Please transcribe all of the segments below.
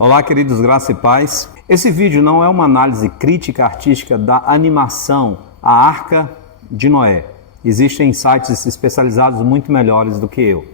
Olá, queridos, graça e paz. Esse vídeo não é uma análise crítica artística da animação A Arca de Noé. Existem sites especializados muito melhores do que eu.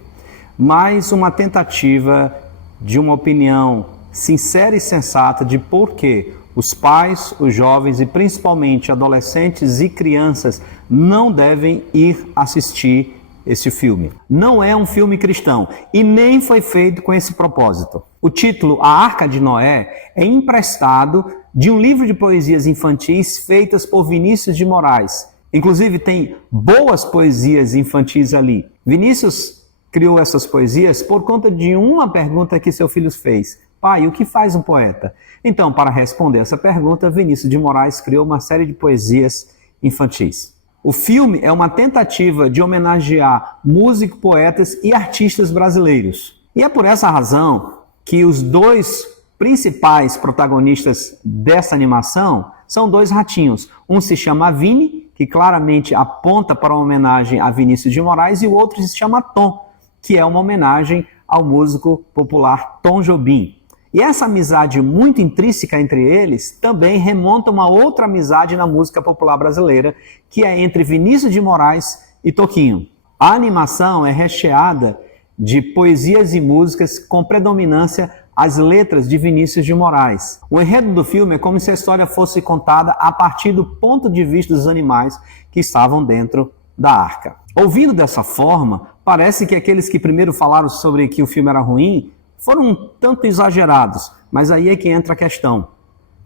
Mas uma tentativa de uma opinião sincera e sensata de por que os pais, os jovens e principalmente adolescentes e crianças não devem ir assistir esse filme. Não é um filme cristão e nem foi feito com esse propósito. O título A Arca de Noé é emprestado de um livro de poesias infantis feitas por Vinícius de Moraes. Inclusive tem boas poesias infantis ali. Vinícius criou essas poesias por conta de uma pergunta que seu filho fez. Pai, o que faz um poeta? Então, para responder essa pergunta, Vinícius de Moraes criou uma série de poesias infantis. O filme é uma tentativa de homenagear músicos, poetas e artistas brasileiros. E é por essa razão que os dois principais protagonistas dessa animação são dois ratinhos. Um se chama Vini, que claramente aponta para uma homenagem a Vinícius de Moraes, e o outro se chama Tom, que é uma homenagem ao músico popular Tom Jobim. E essa amizade muito intrínseca entre eles também remonta a uma outra amizade na música popular brasileira, que é entre Vinícius de Moraes e Toquinho. A animação é recheada de poesias e músicas com predominância as letras de Vinícius de Moraes. O enredo do filme é como se a história fosse contada a partir do ponto de vista dos animais que estavam dentro da arca. Ouvindo dessa forma, parece que aqueles que primeiro falaram sobre que o filme era ruim foram um tanto exagerados, mas aí é que entra a questão.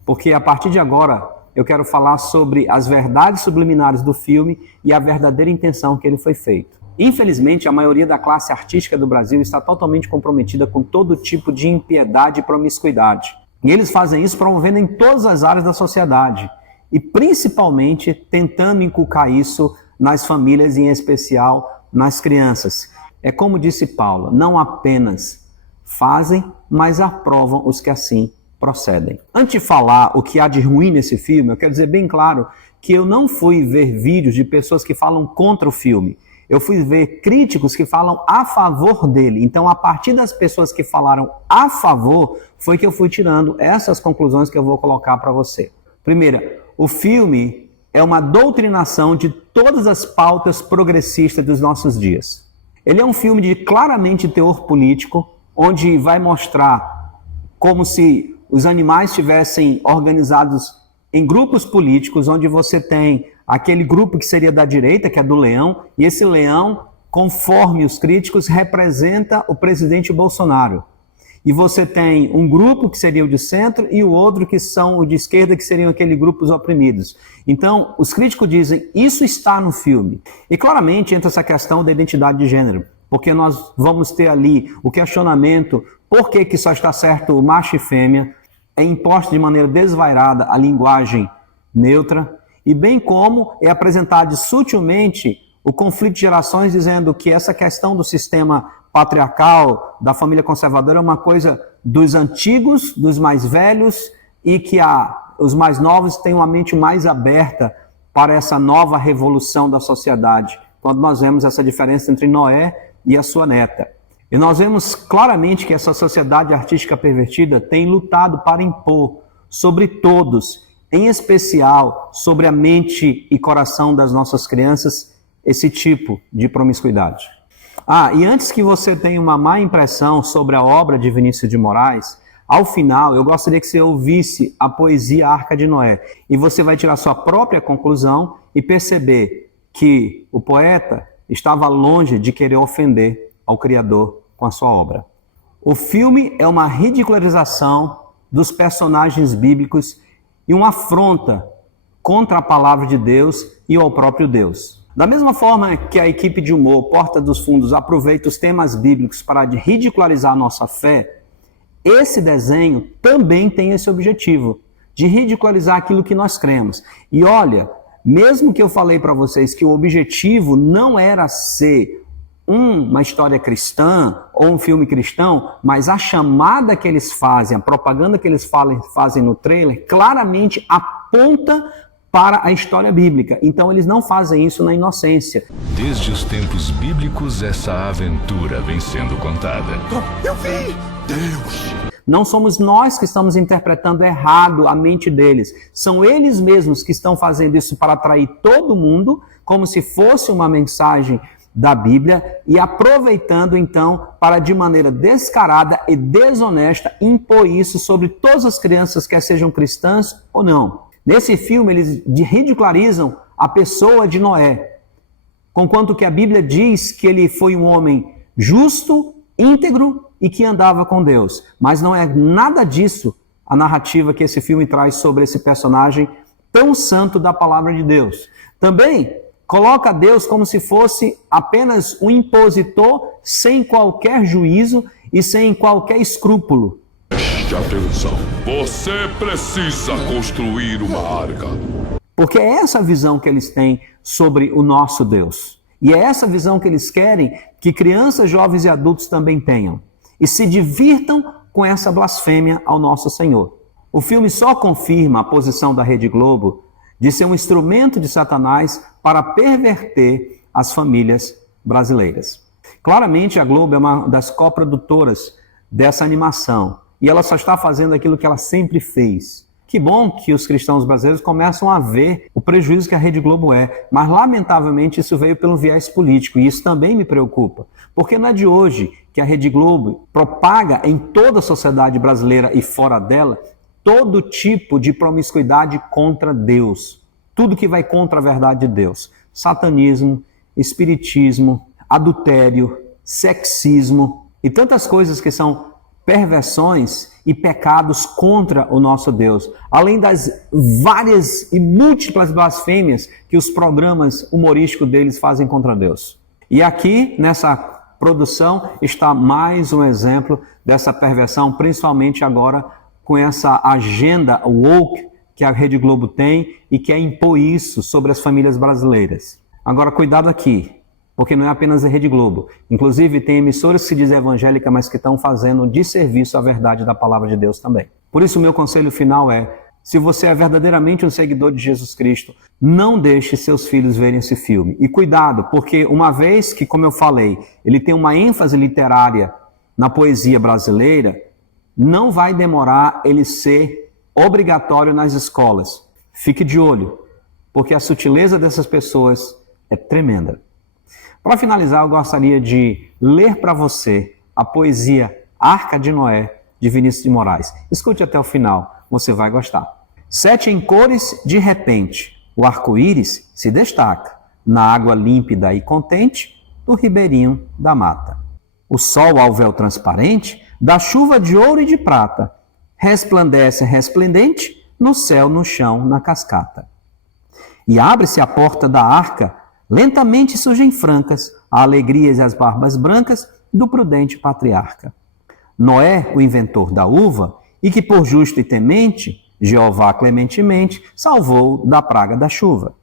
Porque a partir de agora eu quero falar sobre as verdades subliminares do filme e a verdadeira intenção que ele foi feito. Infelizmente, a maioria da classe artística do Brasil está totalmente comprometida com todo tipo de impiedade e promiscuidade. E eles fazem isso promovendo em todas as áreas da sociedade e principalmente tentando inculcar isso nas famílias, em especial nas crianças. É como disse Paulo, não apenas fazem, mas aprovam os que assim procedem. Antes de falar o que há de ruim nesse filme, eu quero dizer bem claro que eu não fui ver vídeos de pessoas que falam contra o filme. Eu fui ver críticos que falam a favor dele. Então, a partir das pessoas que falaram a favor, foi que eu fui tirando essas conclusões que eu vou colocar para você. Primeiro, o filme é uma doutrinação de todas as pautas progressistas dos nossos dias. Ele é um filme de claramente teor político, onde vai mostrar como se os animais estivessem organizados em grupos políticos, onde você tem aquele grupo que seria da direita, que é do leão, e esse leão, conforme os críticos, representa o presidente Bolsonaro. E você tem um grupo que seria o de centro e o outro que são o de esquerda, que seriam aqueles grupos oprimidos. Então, os críticos dizem, isso está no filme. E claramente entra essa questão da identidade de gênero, porque nós vamos ter ali o questionamento, por que só está certo o macho e fêmea, é imposto de maneira desvairada a linguagem neutra, e bem como é apresentado sutilmente o conflito de gerações, dizendo que essa questão do sistema patriarcal, da família conservadora, é uma coisa dos antigos, dos mais velhos, e que os mais novos têm uma mente mais aberta para essa nova revolução da sociedade, quando nós vemos essa diferença entre Noé e a sua neta. E nós vemos claramente que essa sociedade artística pervertida tem lutado para impor sobre todos, em especial sobre a mente e coração das nossas crianças, esse tipo de promiscuidade. E antes que você tenha uma má impressão sobre a obra de Vinícius de Moraes, ao final eu gostaria que você ouvisse a poesia Arca de Noé, e você vai tirar sua própria conclusão e perceber que o poeta estava longe de querer ofender ao Criador com a sua obra. O filme é uma ridicularização dos personagens bíblicos e uma afronta contra a palavra de Deus e ao próprio Deus. Da mesma forma que a equipe de humor Porta dos Fundos aproveita os temas bíblicos para ridicularizar a nossa fé, esse desenho também tem esse objetivo, de ridicularizar aquilo que nós cremos. E olha, mesmo que eu falei para vocês que o objetivo não era ser uma história cristã ou um filme cristão, mas a chamada que eles fazem, a propaganda que eles fazem no trailer, claramente aponta para a história bíblica. Então eles não fazem isso na inocência. Desde os tempos bíblicos, essa aventura vem sendo contada. Eu vi! Deus! Não somos nós que estamos interpretando errado a mente deles. São eles mesmos que estão fazendo isso para atrair todo mundo, como se fosse uma mensagem da Bíblia, e aproveitando então para, de maneira descarada e desonesta, impor isso sobre todas as crianças, quer sejam cristãs ou não. Nesse filme, eles ridicularizam a pessoa de Noé, conquanto que a Bíblia diz que ele foi um homem justo, íntegro e que andava com Deus. Mas não é nada disso a narrativa que esse filme traz sobre esse personagem tão santo da palavra de Deus. Também coloca Deus como se fosse apenas um impositor sem qualquer juízo e sem qualquer escrúpulo. Preste atenção, você precisa construir uma arca. Porque é essa visão que eles têm sobre o nosso Deus. E é essa visão que eles querem que crianças, jovens e adultos também tenham. E se divirtam com essa blasfêmia ao nosso Senhor. O filme só confirma a posição da Rede Globo de ser um instrumento de Satanás para perverter as famílias brasileiras. Claramente a Globo é uma das coprodutoras dessa animação. E ela só está fazendo aquilo que ela sempre fez. Que bom que os cristãos brasileiros começam a ver o prejuízo que a Rede Globo é, mas lamentavelmente isso veio pelo viés político e isso também me preocupa, porque não é de hoje que a Rede Globo propaga em toda a sociedade brasileira e fora dela todo tipo de promiscuidade contra Deus, tudo que vai contra a verdade de Deus, satanismo, espiritismo, adultério, sexismo e tantas coisas que são perversões e pecados contra o nosso Deus, além das várias e múltiplas blasfêmias que os programas humorísticos deles fazem contra Deus. E aqui, nessa produção, está mais um exemplo dessa perversão, principalmente agora com essa agenda woke que a Rede Globo tem e quer impor isso sobre as famílias brasileiras. Agora, cuidado aqui, porque não é apenas a Rede Globo. Inclusive, tem emissoras que se dizem evangélicas, mas que estão fazendo desserviço à verdade da palavra de Deus também. Por isso, o meu conselho final é, se você é verdadeiramente um seguidor de Jesus Cristo, não deixe seus filhos verem esse filme. E cuidado, porque uma vez que, como eu falei, ele tem uma ênfase literária na poesia brasileira, não vai demorar ele ser obrigatório nas escolas. Fique de olho, porque a sutileza dessas pessoas é tremenda. Para finalizar, eu gostaria de ler para você a poesia Arca de Noé, de Vinícius de Moraes. Escute até o final, você vai gostar. 7 em cores, de repente, o arco-íris se destaca na água límpida e contente do ribeirinho da mata. O sol ao véu transparente, da chuva de ouro e de prata, resplandece resplendente no céu, no chão, na cascata. E abre-se a porta da arca, lentamente surgem francas a alegrias e as barbas brancas do prudente patriarca. Noé, o inventor da uva, e que por justo e temente, Jeová clementemente, salvou da praga da chuva.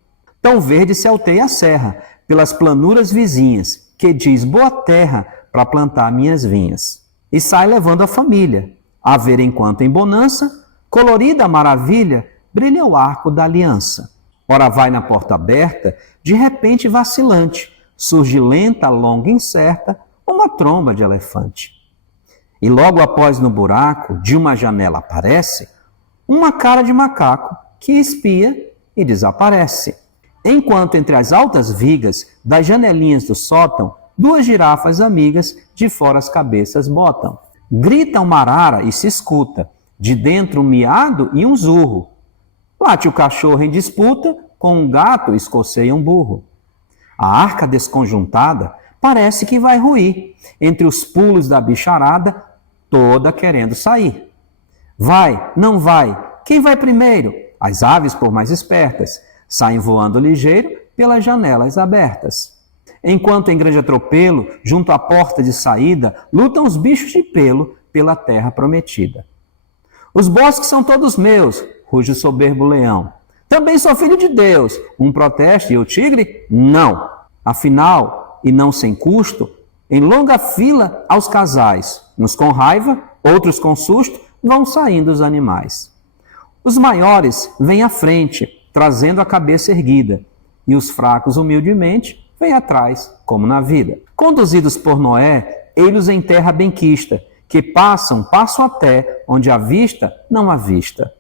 Tão verde se alteia a serra, pelas planuras vizinhas, que diz boa terra para plantar minhas vinhas. E sai levando a família, a ver enquanto em bonança, colorida maravilha, brilha o arco da aliança. Ora vai na porta aberta, de repente vacilante, surge lenta, longa e incerta, uma tromba de elefante. E logo após no buraco de uma janela aparece uma cara de macaco que espia e desaparece. Enquanto entre as altas vigas das janelinhas do sótão, 2 girafas amigas de fora as cabeças botam. Grita uma arara e se escuta, de dentro um miado e um zurro. Late o cachorro em disputa, com um gato escoceia um burro. A arca desconjuntada parece que vai ruir, entre os pulos da bicharada, toda querendo sair. Vai, não vai, quem vai primeiro? As aves, por mais espertas, saem voando ligeiro pelas janelas abertas. Enquanto em grande atropelo, junto à porta de saída, lutam os bichos de pelo pela terra prometida. Os bosques são todos meus, ruge o soberbo leão. Também sou filho de Deus. Um protesta e o tigre? Não. Afinal, e não sem custo, em longa fila aos casais, uns com raiva, outros com susto, vão saindo os animais. Os maiores vêm à frente, trazendo a cabeça erguida, e os fracos, humildemente, vêm atrás, como na vida. Conduzidos por Noé, eles em terra benquista, que passam até onde a vista não há vista.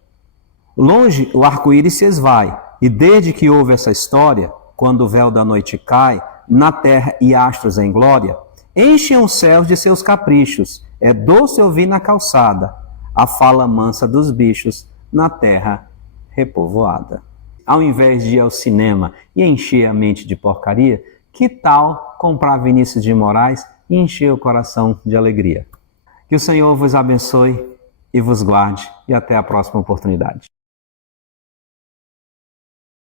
Longe o arco-íris se esvai, e desde que houve essa história, quando o véu da noite cai, na terra e astros em glória, enchem os céus de seus caprichos, é doce ouvir na calçada a fala mansa dos bichos na terra repovoada. Ao invés de ir ao cinema e encher a mente de porcaria, que tal comprar Vinícius de Moraes e encher o coração de alegria? Que o Senhor vos abençoe e vos guarde, e até a próxima oportunidade.